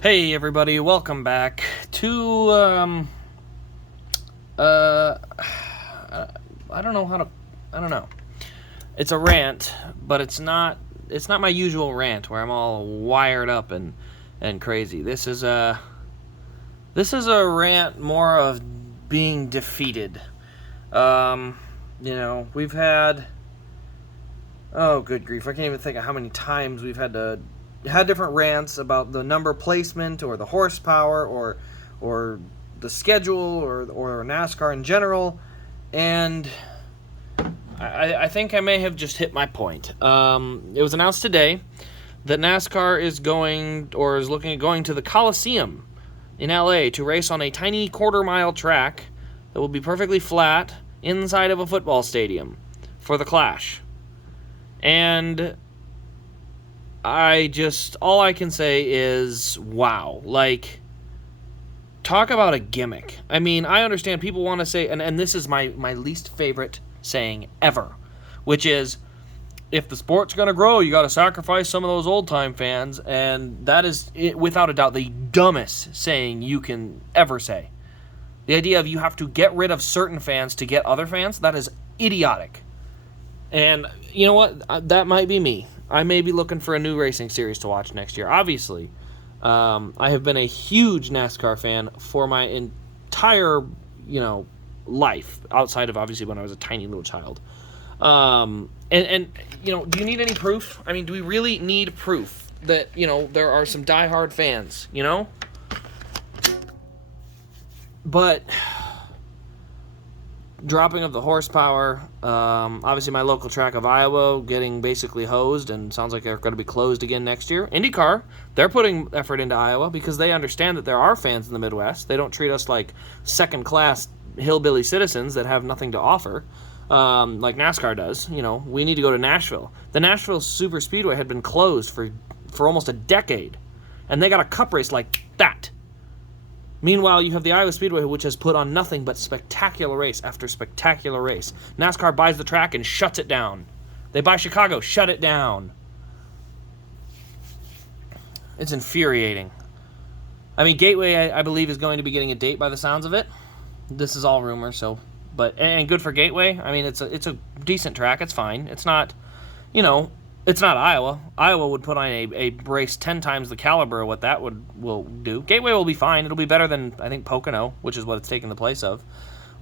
Hey everybody, welcome back to uh I don't know how to I don't know. It's a rant, but it's not my usual rant where I'm all wired up and crazy. This is a rant more of being defeated. We've had, oh good grief, I can't even think of how many times we've had different rants about the number placement or the horsepower or the schedule or NASCAR in general, and I think I may have just hit my point. It was announced today that NASCAR is looking at going to the Coliseum in LA to race on a tiny quarter-mile track that will be perfectly flat inside of a football stadium for the Clash. And all I can say is, wow. Like, talk about a gimmick. I mean, I understand people want to say, and this is my least favorite saying ever, which is, if the sport's going to grow, you got to sacrifice some of those old-time fans, and that is, without a doubt, the dumbest saying you can ever say. The idea of you have to get rid of certain fans to get other fans, that is idiotic. And you know what? That might be me. I may be looking for a new racing series to watch next year. Obviously, I have been a huge NASCAR fan for my entire, life, outside of obviously when I was a tiny little child. And do you need any proof? I mean, do we really need proof that, there are some diehard fans, But dropping of the horsepower, obviously my local track of Iowa getting basically hosed, and sounds like they're going to be closed again next year. IndyCar, they're putting effort into Iowa because they understand that there are fans in the Midwest. They don't treat us like second-class hillbilly citizens that have nothing to offer, like NASCAR does. We need to go to Nashville. The Nashville Super Speedway had been closed for almost a decade, and they got a cup race like that. Meanwhile, you have the Iowa Speedway, which has put on nothing but spectacular race after spectacular race. NASCAR buys the track and shuts it down. They buy Chicago, shut it down. It's infuriating. I mean, Gateway, I believe, is going to be getting a date by the sounds of it. This is all rumor, and good for Gateway. I mean, it's a decent track. It's fine. It's not, it's not Iowa. Iowa would put on a race 10 times the caliber of what that will do. Gateway will be fine. It'll be better than, I think, Pocono, which is what it's taking the place of.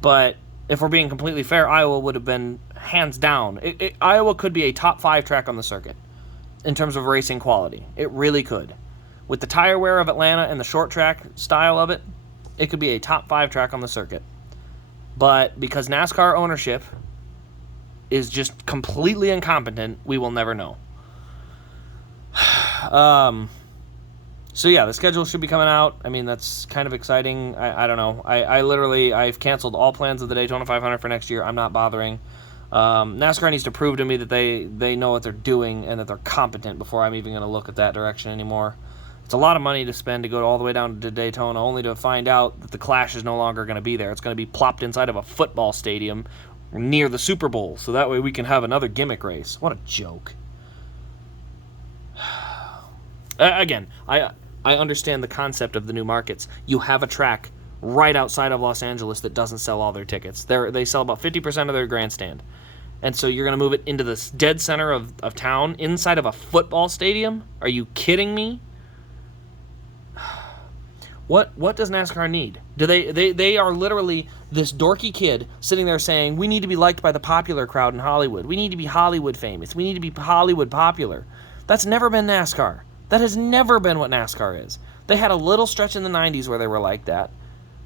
But if we're being completely fair, Iowa would have been hands down. Iowa could be a top 5 track on the circuit in terms of racing quality. It really could. With the tire wear of Atlanta and the short track style of it, it could be a top 5 track on the circuit. But because NASCAR ownership is just completely incompetent, we will never know. So yeah, the schedule should be coming out. I mean, that's kind of exciting. I don't know. I've canceled all plans of the Daytona 500 for next year. I'm not bothering. NASCAR needs to prove to me that they know what they're doing and that they're competent before I'm even going to look at that direction anymore. It's a lot of money to spend to go all the way down to Daytona, only to find out that the Clash is no longer going to be there. It's going to be plopped inside of a football stadium near the Super Bowl, so that way we can have another gimmick race. What a joke. Again, I understand the concept of the new markets. You have a track right outside of Los Angeles that doesn't sell all their tickets. They sell about 50% of their grandstand. And so you're going to move it into the dead center of town inside of a football stadium? Are you kidding me? What does NASCAR need? They are literally this dorky kid sitting there saying, we need to be liked by the popular crowd in Hollywood. We need to be Hollywood famous. We need to be Hollywood popular. That's never been NASCAR. That has never been what NASCAR is. They had a little stretch in the 90s where they were like that.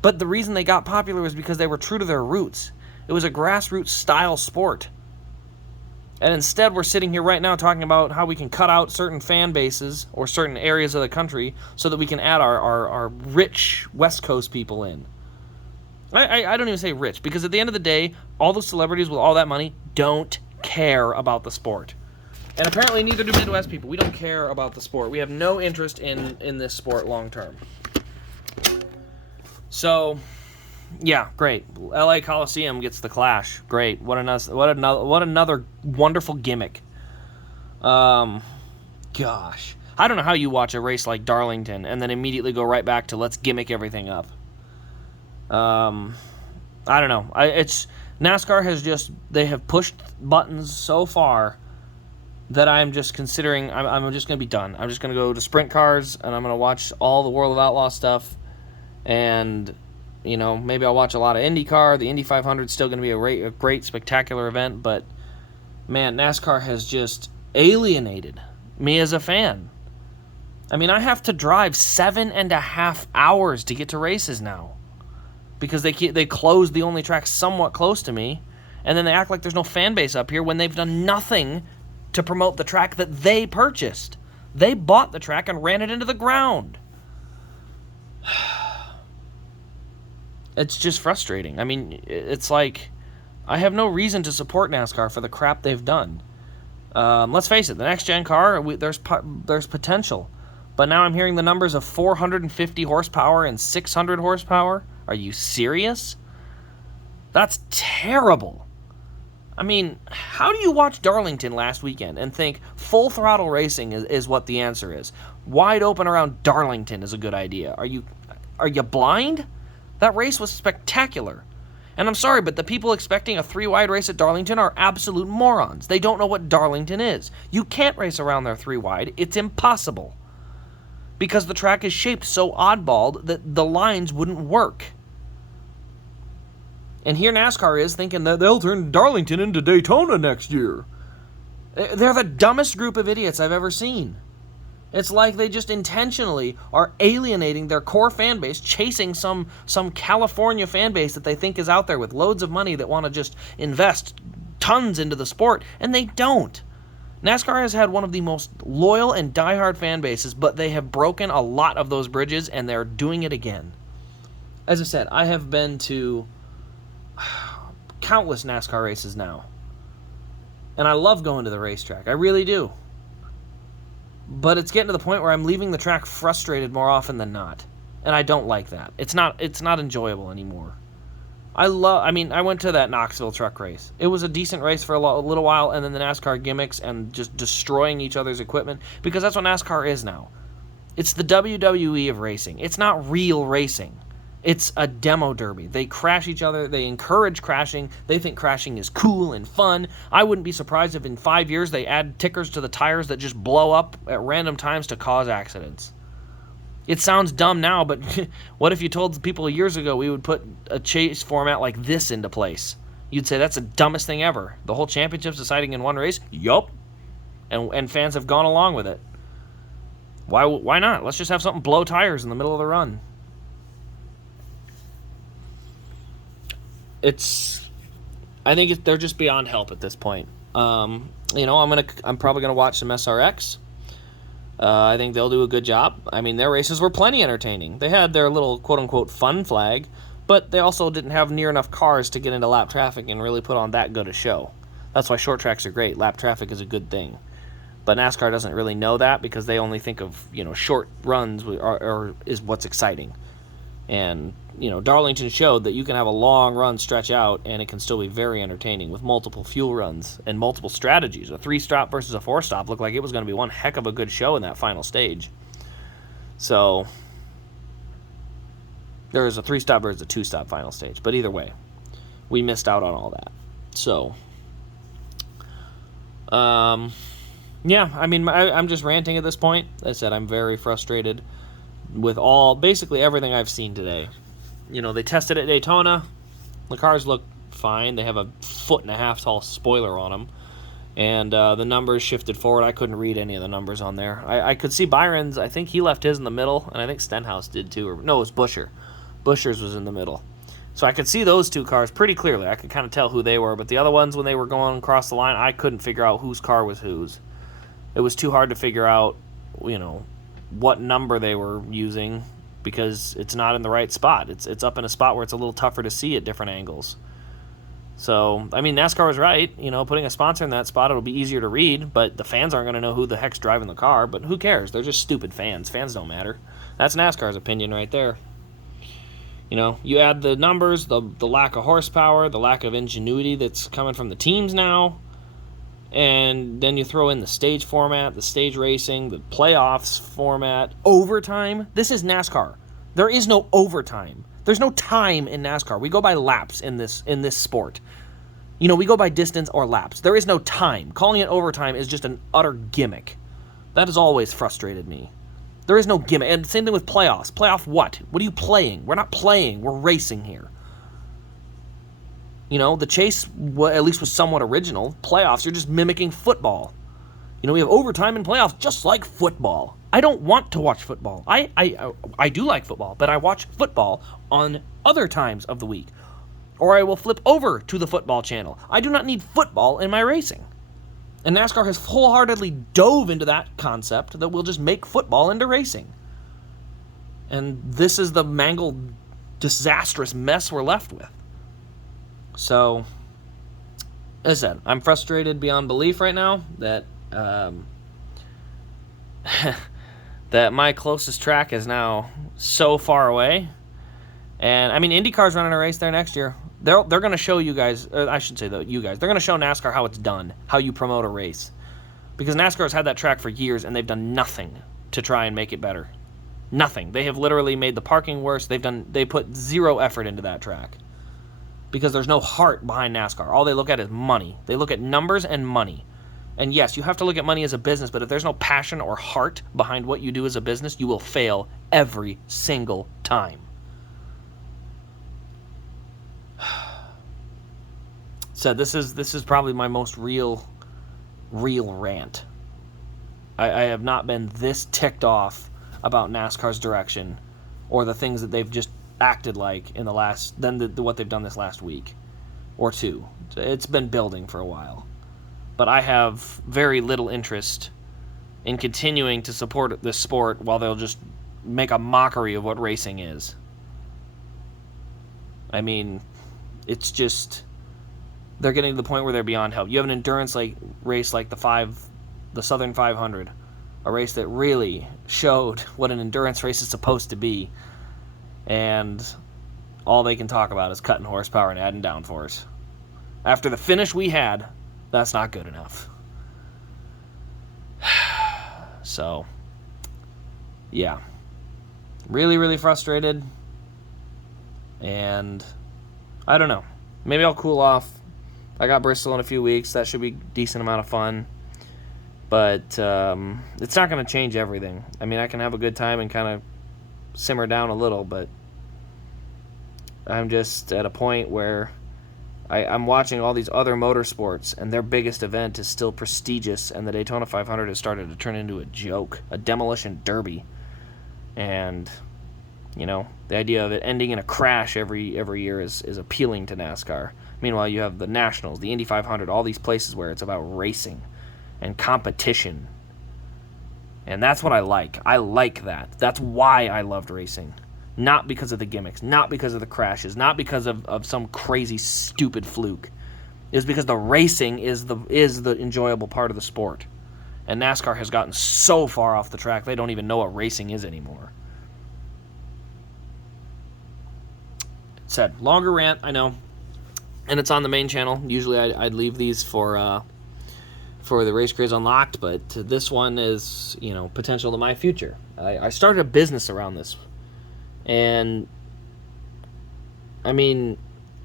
But the reason they got popular was because they were true to their roots. It was a grassroots style sport. And instead, we're sitting here right now talking about how we can cut out certain fan bases or certain areas of the country so that we can add our rich West Coast people in. I don't even say rich, because at the end of the day, all those celebrities with all that money don't care about the sport. And apparently neither do Midwest people. We don't care about the sport. We have no interest in this sport long term. So, yeah, great. LA Coliseum gets the Clash. Great. What another wonderful gimmick. Gosh. I don't know how you watch a race like Darlington and then immediately go right back to let's gimmick everything up. I don't know. It's NASCAR they have pushed buttons so far that I'm just considering I'm just going to be done. I'm just going to go to sprint cars, and I'm going to watch all the World of Outlaw stuff, and, maybe I'll watch a lot of IndyCar. The Indy 500 is still going to be a great, spectacular event, but, man, NASCAR has just alienated me as a fan. I mean, I have to drive 7.5 hours to get to races now because they closed the only track somewhat close to me, and then they act like there's no fan base up here when they've done nothing to promote the track that they purchased. They bought the track and ran it into the ground. It's just frustrating. I mean, it's like I have no reason to support NASCAR for the crap they've done. Let's face it, the next-gen car, there's potential. But now I'm hearing the numbers of 450 horsepower and 600 horsepower. Are you serious? That's terrible. I mean, how do you watch Darlington last weekend and think full throttle racing is what the answer is? Wide open around Darlington is a good idea. Are you blind? That race was spectacular. And I'm sorry, but the people expecting a 3-wide race at Darlington are absolute morons. They don't know what Darlington is. You can't race around there 3-wide. It's impossible. Because the track is shaped so oddball that the lines wouldn't work. And here NASCAR is thinking that they'll turn Darlington into Daytona next year. They're the dumbest group of idiots I've ever seen. It's like they just intentionally are alienating their core fan base, chasing some California fan base that they think is out there with loads of money that want to just invest tons into the sport, and they don't. NASCAR has had one of the most loyal and diehard fan bases, but they have broken a lot of those bridges, and they're doing it again. As I said, I have been to countless NASCAR races now, and I love going to the racetrack. I really do. But it's getting to the point where I'm leaving the track frustrated more often than not, and I don't like that. It's not enjoyable anymore. I went to that Knoxville truck race. It was a decent race for a little while, and then the NASCAR gimmicks and just destroying each other's equipment, because that's what NASCAR is now. It's the WWE of racing. It's not real racing. It's a demo derby. They crash each other. They encourage crashing. They think crashing is cool and fun. I wouldn't be surprised if in 5 years they add tickers to the tires that just blow up at random times to cause accidents. It sounds dumb now, but what if you told people years ago we would put a chase format like this into place? You'd say that's the dumbest thing ever. The whole championship's deciding in one race? Yup. And fans have gone along with it. Why not? Let's just have something blow tires in the middle of the run. I think they're just beyond help at this point. I'm probably gonna watch some SRX. I think they'll do a good job. I mean, their races were plenty entertaining. They had their little quote-unquote fun flag, but they also didn't have near enough cars to get into lap traffic and really put on that good a show. That's why short tracks are great. Lap traffic is a good thing. But NASCAR doesn't really know that because they only think of, short runs is what's exciting. And, Darlington showed that you can have a long run stretch out and it can still be very entertaining with multiple fuel runs and multiple strategies. A 3-stop versus a 4-stop looked like it was going to be one heck of a good show in that final stage. So, there is a 3-stop versus a 2-stop final stage. But either way, we missed out on all that. So, yeah, I'm just ranting at this point. As I said, I'm very frustrated with basically everything I've seen today. They tested at Daytona. The cars look fine. They have a 1.5 foot tall spoiler on them. And the numbers shifted forward. I couldn't read any of the numbers on there. I could see Byron's. I think he left his in the middle, and I think Stenhouse did too. No, it was Buescher. Buescher's was in the middle. So I could see those two cars pretty clearly. I could kind of tell who they were. But the other ones, when they were going across the line, I couldn't figure out whose car was whose. It was too hard to figure out, what number they were using because it's not in the right spot. It's up in a spot where it's a little tougher to see at different angles. So, NASCAR was right. Putting a sponsor in that spot, it'll be easier to read, but the fans aren't going to know who the heck's driving the car, but who cares? They're just stupid fans. Fans don't matter. That's NASCAR's opinion right there. You add the numbers, the lack of horsepower, the lack of ingenuity that's coming from the teams now. And then you throw in the stage format, the stage racing, the playoffs format, overtime. This is NASCAR. There is no overtime. There's no time in NASCAR. We go by laps in this sport. You know, we go by distance or laps. There is no time. Calling it overtime is just an utter gimmick. That has always frustrated me. There is no gimmick. And same thing with playoffs. Playoff what? What are you playing? We're not playing. We're racing here. You know, the chase, at least was somewhat original. Playoffs, you're just mimicking football. You know, we have overtime in playoffs just like football. I don't want to watch football. I do like football, but I watch football on other times of the week. Or I will flip over to the football channel. I do not need football in my racing. And NASCAR has wholeheartedly dove into that concept that we'll just make football into racing. And this is the mangled, disastrous mess we're left with. So, as I said, I'm frustrated beyond belief right now that that my closest track is now so far away. And, I mean, IndyCar's running a race there next year. They're going to show you guys, or I should say, you guys, they're going to show NASCAR how it's done, how you promote a race. Because NASCAR has had that track for years, and they've done nothing to try and make it better. Nothing. They have literally made the parking worse. They put zero effort into that track. Because there's no heart behind NASCAR. All they look at is money. They look at numbers and money. And yes, you have to look at money as a business, but if there's no passion or heart behind what you do as a business, you will fail every single time. So this is probably my most real rant. I have not been this ticked off about NASCAR's direction or the things that they've just acted like in the last what they've done this last week or two. It's been building for a while. But I have very little interest in continuing to support this sport while they'll just make a mockery of what racing is. I mean, it's just they're getting to the point where they're beyond help. You have an endurance race like the Southern 500, a race that really showed what an endurance race is supposed to be. And all they can talk about is cutting horsepower and adding downforce. After the finish we had, that's not good enough. So, yeah. Really, really frustrated. And I don't know. Maybe I'll cool off. I got Bristol in a few weeks. That should be a decent amount of fun. But it's not going to change everything. I mean, I can have a good time and kind of simmer down a little, but I'm just at a point where I'm watching all these other motorsports, and their biggest event is still prestigious, and the Daytona 500 has started to turn into a joke, a demolition derby. And, you know, the idea of it ending in a crash every year is appealing to NASCAR. Meanwhile, you have the Nationals, the Indy 500, all these places where it's about racing and competition. And that's what I like. I like that. That's why I loved racing. Not because of the gimmicks, not because of the crashes, not because of some crazy, stupid fluke. It's because the racing is the enjoyable part of the sport. And NASCAR has gotten so far off the track, they don't even know what racing is anymore. Said, longer rant, I know. And it's on the main channel. Usually I'd leave these for the Race Craze Unlocked, but this one is, you know, potential to my future. I started a business around this. And I mean,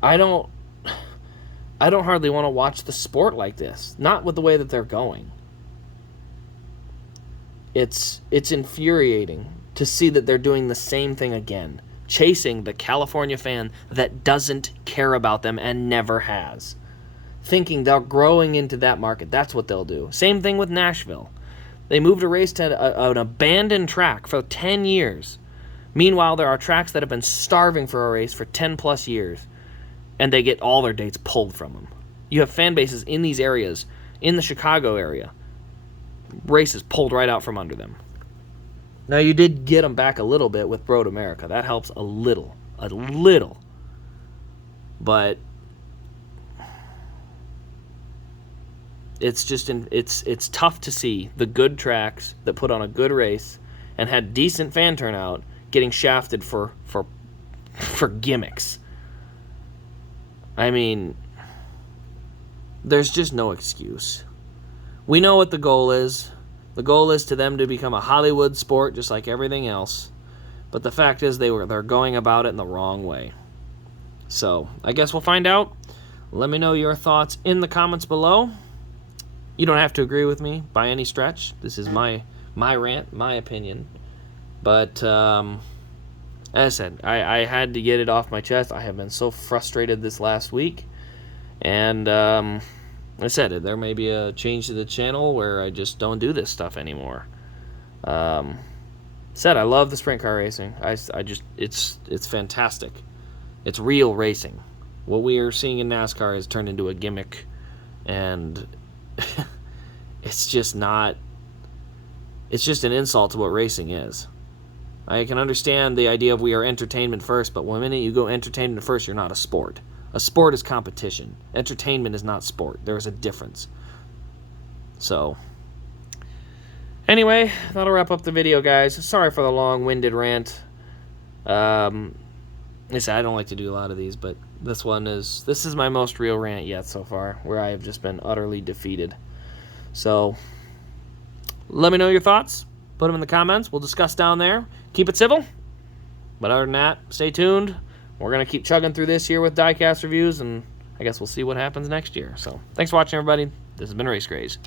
I don't hardly want to watch the sport like this. Not with the way that they're going. It's infuriating to see that they're doing the same thing again, chasing the California fan that doesn't care about them and never has. Thinking they're growing into that market. That's what they'll do. Same thing with Nashville. They moved a race to an abandoned track for 10 years. Meanwhile, there are tracks that have been starving for a race for 10 plus years, and they get all their dates pulled from them. You have fan bases in these areas, in the Chicago area, races pulled right out from under them. Now, you did get them back a little bit with Road America. That helps a little. But it's just it's tough to see the good tracks that put on a good race and had decent fan turnout getting shafted for gimmicks. I mean, there's just no excuse. We know what the goal is. The goal is to them to become a Hollywood sport just like everything else. But the fact is they're going about it in the wrong way. So, I guess we'll find out. Let me know your thoughts in the comments below. You don't have to agree with me by any stretch. This is my rant, my opinion. But, as I said, I had to get it off my chest. I have been so frustrated this last week. And, I said there may be a change to the channel where I just don't do this stuff anymore. I love the sprint car racing. It's fantastic. It's real racing. What we are seeing in NASCAR has turned into a gimmick, and it's just not. It's just an insult to what racing is. I can understand the idea of we are entertainment first, but one minute you go entertainment first, you're not a sport. A sport is competition. Entertainment is not sport. There is a difference. So, anyway, that'll wrap up the video, guys. Sorry for the long-winded rant. I don't like to do a lot of these, but this is my most real rant yet so far, where I have just been utterly defeated. So, let me know your thoughts. Put them in the comments. We'll discuss down there. Keep it civil. But other than that, stay tuned. We're going to keep chugging through this year with diecast reviews, and I guess we'll see what happens next year. So, thanks for watching, everybody. This has been Race Craze.